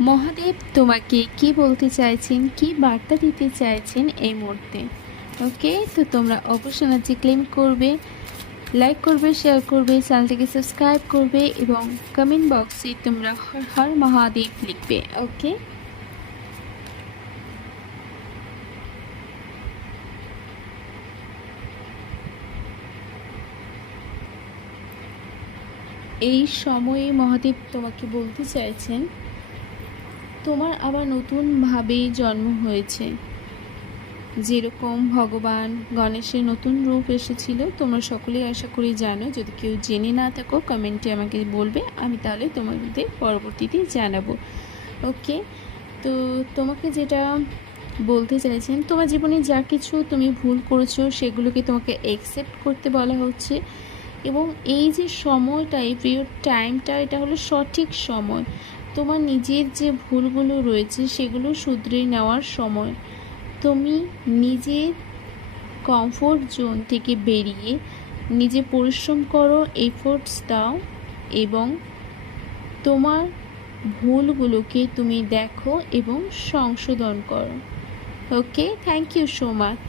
মহাদেব তোমাকে কি বলতে চাইছেন, কি বার্তা দিতে চাইছেন এই মুহূর্তে। ওকে, তো তোমরা অবশ্যই এনার্জি ক্লেম করবে, লাইক করবে, শেয়ার করবে, চ্যানেলটিকে সাবস্ক্রাইব করবে এবং কমেন্ট বক্সে তোমরা হর হর মহাদেব লিখবে। ওকে, এই সময়ে মহাদেব তোমাকে বলতে চাইছেন তোমার আবার নতুনভাবে জন্ম হয়েছে। যেরকম ভগবান গণেশের নতুন রূপ এসেছিল, তোমরা সকলেই আশা করি জানো। যদি কেউ জেনে না থাকো কমেন্টে আমাকে বলবে, আমি তাহলে তোমাদের পরবর্তীতে জানাবো। ওকে, তো তোমাকে যেটা বলতে চাইছেন, তোমার জীবনে যা কিছু তুমি ভুল করেছো সেগুলোকে তোমাকে অ্যাকসেপ্ট করতে বলা হচ্ছে। এবং এই যে সময়টা, এই পিরিয়ড টাইমটা, এটা হলো সঠিক সময়। তোমার নিজের যে ভুলগুলো রয়েছে সেগুলো শুধরে নেওয়ার সময়। তুমি নিজের কমফোর্ট জোন থেকে বেরিয়ে নিজে পরিশ্রম করো, এফোর্টস দাও এবং তোমার ভুলগুলোকে তুমি দেখো এবং সংশোধন করো। ওকে, থ্যাংক ইউ সো মাচ।